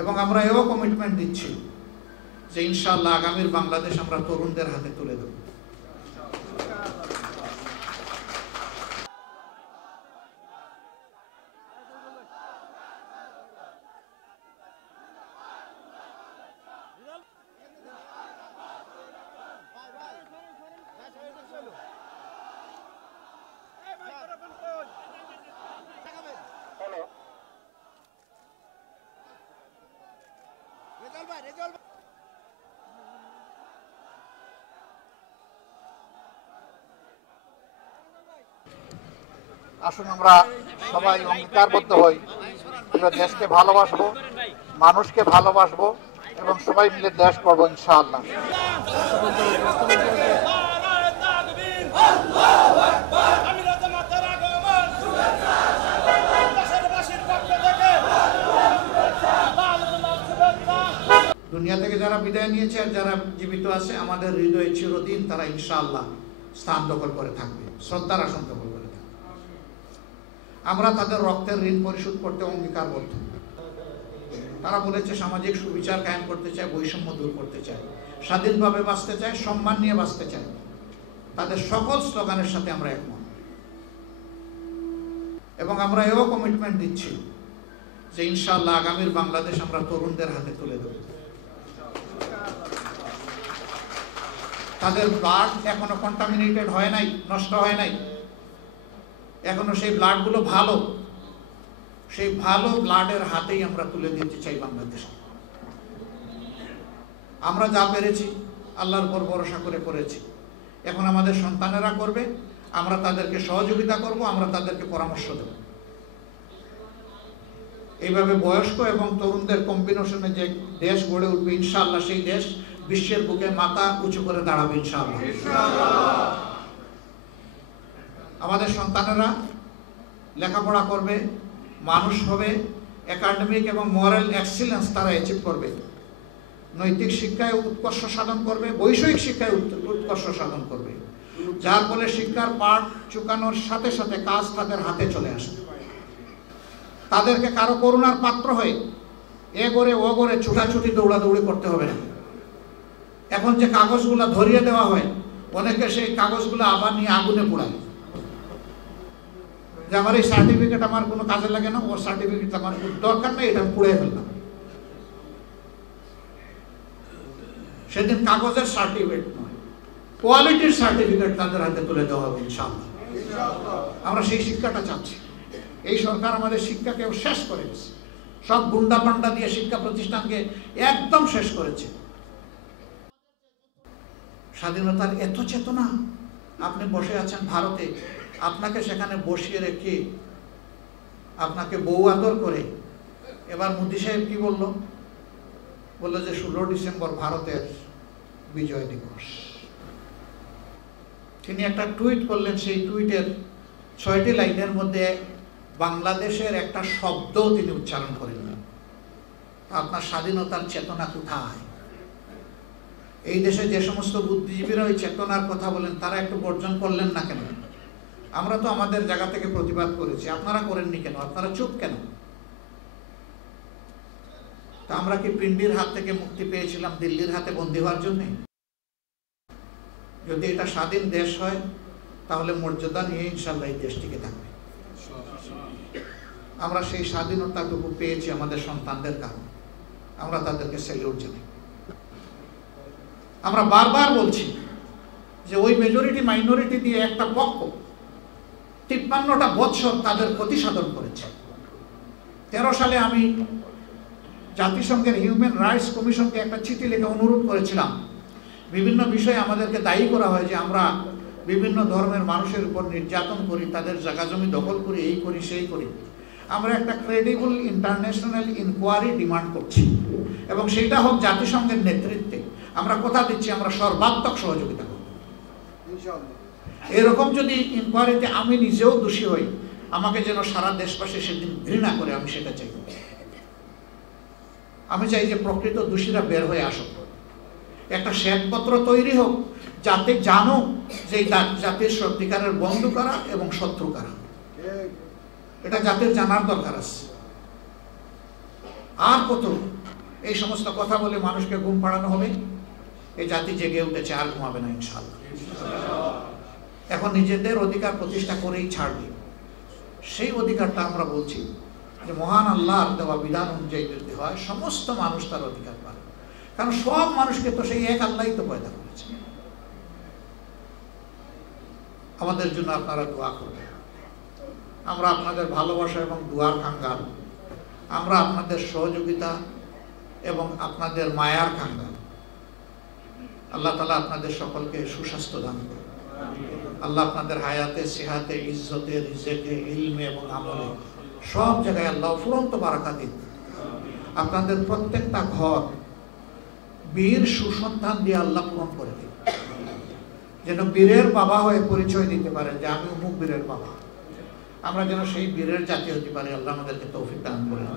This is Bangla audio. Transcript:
এবং আমরা এও কমিটমেন্ট দিচ্ছি যে ইনশাআল্লাহ আগামীর বাংলাদেশ আমরা তরুণদের হাতে তুলে দেব। আসুন আমরা সবাই অঙ্গীকারবদ্ধ হই, আমরা দেশকে ভালোবাসবো, মানুষকে ভালোবাসবো এবং সবাই মিলে দেশ করবো ইনশাআল্লাহ। দুনিয়া থেকে যারা বিদায় নিয়েছে আর যারা জীবিত আছে, আমাদের হৃদয়ে চিরদিন তারা ইনশাআল্লাহ স্থান দখল করে থাকবে, শ্রদ্ধার আসন দখল করে থাকবে। আমরা তাদের রক্তের ঋণ পরিশোধ করতে অঙ্গীকারবদ্ধ। তারা বলেছে সামাজিক সুবিচার কায়েম করতে চায়, বৈষম্য দূর করতে চায়, স্বাধীনভাবে বাঁচতে চায়, সম্মান নিয়ে বাঁচতে চায়। তাদের সকল স্লোগানের সাথে আমরা একমত এবং আমরা এও কমিটমেন্ট দিচ্ছি যে ইনশাআল্লাহ আগামীর বাংলাদেশ আমরা তরুণদের হাতে তুলে দেব। তাদের ব্লাড এখনো কন্টামিনেটেড হয় নাই, নষ্ট হয় নাই, এখনো সেই ব্লাডগুলো ভালো। সেই ভালো ব্লাডের হাতেই আমরা তুলে দিতে চাই বাংলাদেশ। আমরা যা পেরেছি আল্লাহর উপর ভরসা করে করেছি, এখন আমাদের সন্তানেরা করবে, আমরা তাদেরকে সহযোগিতা করব, আমরা তাদেরকে পরামর্শ দেব। এইভাবে বয়স্ক এবং তরুণদের কম্বিনেশনে যে দেশ গড়ে উঠবে ইনশাআল্লাহ, সেই দেশ বিশ্বের বুকে মাথা উঁচু করে দাঁড়াবে ইনশাআল্লাহ। আমাদের সন্তানেরা লেখাপড়া করবে, মানুষ হবে, একাডেমিক এবং মোরাল এক্সিলেন্স তারা অ্যাচিভ করবে, নৈতিক শিক্ষায় উৎকর্ষ সাধন করবে, বৈষয়িক শিক্ষায় উৎকর্ষ সাধন করবে, যার ফলে শিক্ষার পাঠ চুকানোর সাথে সাথে কাজ তাদের হাতে চলে আসবে। তাদেরকে কারো করুণার পাত্র হয়ে এ করে ও করে ছুটাছুটি দৌড়াদৌড়ি করতে হবে না। এখন যে কাগজগুলো ধরিয়ে দেওয়া হয়, অনেকে সেই কাগজগুলো আবার নিয়ে আগুনে পোড়ায়, যে আমার এই সার্টিফিকেট আমার কোনো কাজে লাগে না, ওর সার্টিফিকেট আমার দরকার নেই, এটা পুড়ে ফেললাম। সেদিন কাগজের সার্টিফিকেট নয়, কোয়ালিটির সার্টিফিকেট তাদের হাতে তুলে দেওয়া হবে ইনশাআল্লাহ। আমরা সেই শিক্ষাটা চাচ্ছি। এই সরকার আমাদের শিক্ষাকে শেষ করে গেছে, সব গুন্ডা পান্ডা দিয়ে শিক্ষা প্রতিষ্ঠানকে একদম শেষ করেছে। স্বাধীনতার এত চেতনা, আপনি বসে আছেন ভারতে, আপনাকে সেখানে বসিয়ে রেখে আপনাকে বউ আদর করে, এবার মোদি সাহেব কি বলল? বললো যে 16 ডিসেম্বর ভারতের বিজয় দিবস। তিনি একটা টুইট করলেন, সেই টুইটের 6টি লাইনের মধ্যে বাংলাদেশের একটা শব্দ তিনি উচ্চারণ করেননি। আপনার স্বাধীনতার চেতনা কোথায়? এই দেশে যে সমস্ত বুদ্ধিজীবীরা ওই চেতনার কথা বলেন, তারা একটু বর্জন করলেন না কেন? আমরা তো আমাদের জায়গা থেকে প্রতিবাদ করেছি, আপনারা করেননি কেন? আপনারা চুপ কেন? তা আমরা কি পিন্ডির হাত থেকে মুক্তি পেয়েছিলাম দিল্লির হাতে বন্দী হওয়ার জন্যে? যদি এটা স্বাধীন দেশ হয়, তাহলে মর্যাদা নিয়ে ইনশাআল্লাহ এই দেশটিকে থাকবে। আমরা সেই স্বাধীনতাটুকু পেয়েছি আমাদের সন্তানদের কারণে, আমরা তাদেরকে স্যালিউট জানাই। আমরা বারবার বলছি যে ওই মেজরিটি মাইনরিটি দিয়ে একটা পক্ষ 53টা বৎসর তাদের ক্ষতি সাধন করেছে। 13 সালে আমি জাতিসংঘের হিউম্যান রাইটস কমিশনকে একটা চিঠি লিখে অনুরোধ করেছিলাম, বিভিন্ন বিষয়ে আমাদেরকে দায়ী করা হয় যে আমরা বিভিন্ন ধর্মের মানুষের উপর নির্যাতন করি, তাদের জায়গা জমি দখল করি, এই করি সেই করি। আমরা একটা ক্রেডিবল ইন্টারন্যাশনাল ইনকোয়ারি ডিমান্ড করছি এবং সেইটা হোক জাতিসংঘের নেতৃত্বে। আমরা কথা দিচ্ছি আমরা সর্বাত্মক সহযোগিতা করব। এরকম যদি ইনকোয়ারিতে আমি নিজেও দোষী হই, আমাকে যেন সারা দেশবাসী সেদিন ঘৃণা করে, আমি সেটা চাই। আমি চাই যে প্রকৃত দোষীরা বের হয়ে আসুক, একটা শ্বেতপত্র তৈরি হোক, যাতে জানো যে জাতির সত্যিকারের বন্ধু কারা এবং শত্রু কারা। এটা জাতির জানার দরকার আছে। আর কত এই সমস্ত কথা বলে মানুষকে ঘুম পাড়ানো হবে, এই জাতি জেগে উঠেছে, আর ঘুমাবে না ইনশাআল্লাহ। এখন নিজেদের অধিকার প্রতিষ্ঠা করেই ছাড়বে। সেই অধিকারটা আমরা বলছি যে মহান আল্লাহর দেওয়া বিধান অনুযায়ী যদি হয় সমস্ত মানুষ তার অধিকার পায়, কারণ সব মানুষকে তো সেই এক আল্লাহই তো পয়দা করেছে। আমাদের জন্য আপনারা দোয়া করবেন, আমরা আপনাদের ভালোবাসা এবং দোয়ার কাঙ্গাল, আমরা আপনাদের সহযোগিতা এবং আপনাদের মায়ার কাঙ্গাল। আল্লাহ তাআলা আপনাদের সকলকে সুস্বাস্থ্য দান করুন। আল্লাহ আপনাদের হায়াতে, সেহাতে, ইজ্জতে, রিজেকে, ইলমে এবং আমলে সব জায়গায় আল্লাহ ফুরন্ত বারাকা দিন। আপনাদের প্রত্যেকটা ঘর বীর সুসন্তান দিয়ে আল্লাহ পূরণ করে দিন, যেন বীরের বাবা হয়ে পরিচয় দিতে পারেন যে আমি অমুক বীরের বাবা। আমরা যেন সেই বীরের জাতি হতে পারি। আল্লাহ আমাদেরকে তৌফিক দান করেন।